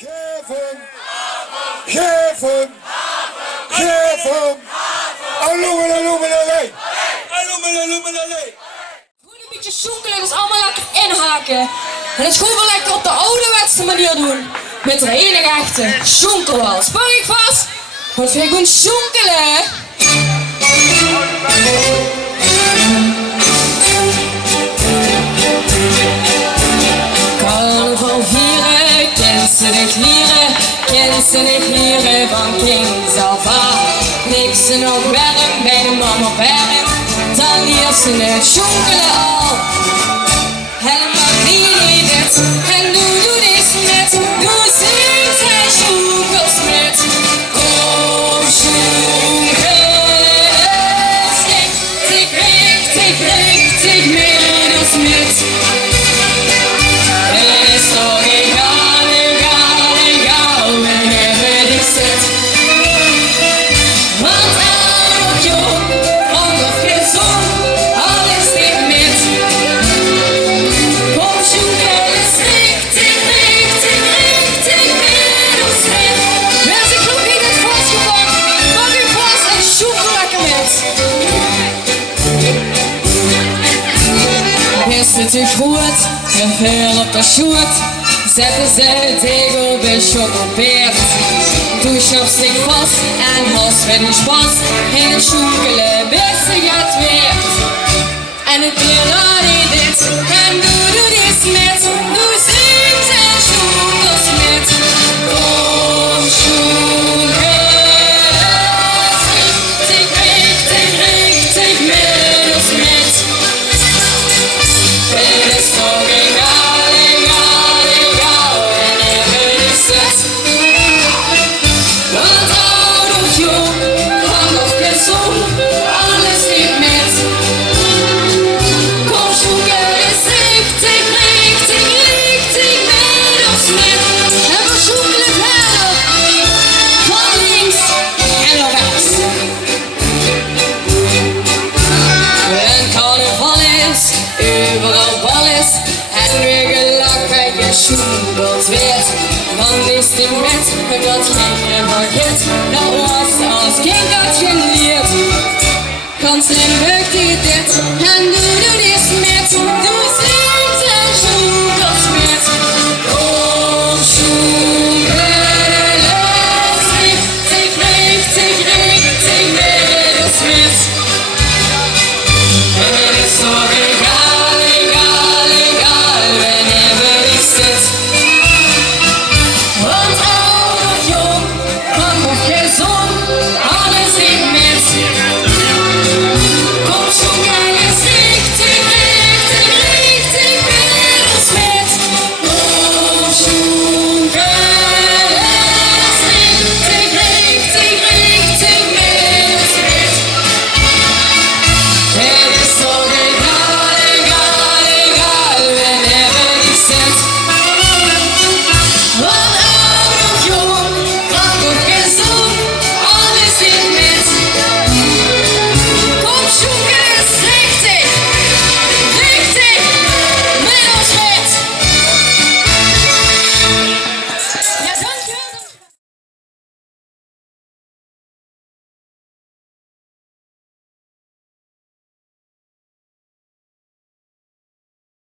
Geef hem! Geef hem! Geef hem! Alloemelalloemelallee! Alloemelalloemelallee! Gewoon een beetje zoekelen, dus allemaal lekker inhaken. En het gewoon wel lekker op de ouderwetse manier doen. Met de enige echte zonkelwals. Pak ik vast, want we gaan gewoon zonkelen. Carnaval vieren, kent ze de klieren, kent ze de klieren van kinds af aan. Niks ze nog werk bij de man op werk, dan leert ze het zonkelen al. Helemaal wie dit, en doe dit met, doe zingt en zoekels met. Kom zoekelen, stik, tik, rik, tik, rik, tik, middels met. Het is toch egal, egal, egal, wanneer ik zit. Want oud of jong, oud of geen zon, alles stikt met. Kom zoekelen, stik, tik, rik, tik, rik, tik, middels met. Mensen, ik niet het vastgepakt, pak u vast en zoek lekker met. Is het te groot, en veel op de schoot, zetten ze het tegel bij chocopeert. Doe chopstick vast en hals met een spas, in het zoekelen beste gaat weer. En het leraar die dit, en doe dit met, doe zingt en zoekels met. Kom zoekelen, tik, rik, tik, rik, tik, middels met. Het is toch egal, egal, egal, wanneer ik zit. Want oud of jong, oud of geen zon, alles niet met. Kom zoekelen, stik, tik, rik, tik, rik, tik, middels met. En we zoekelen verder, van links en naar rechts. Een carnaval is, overal bal is, en weer gelak bij je schoenbelt weet. Dan is die met, dat jij ervan hit, dat was als kind dat geleerd. Kan zijn lukt die dit, en doe dit met,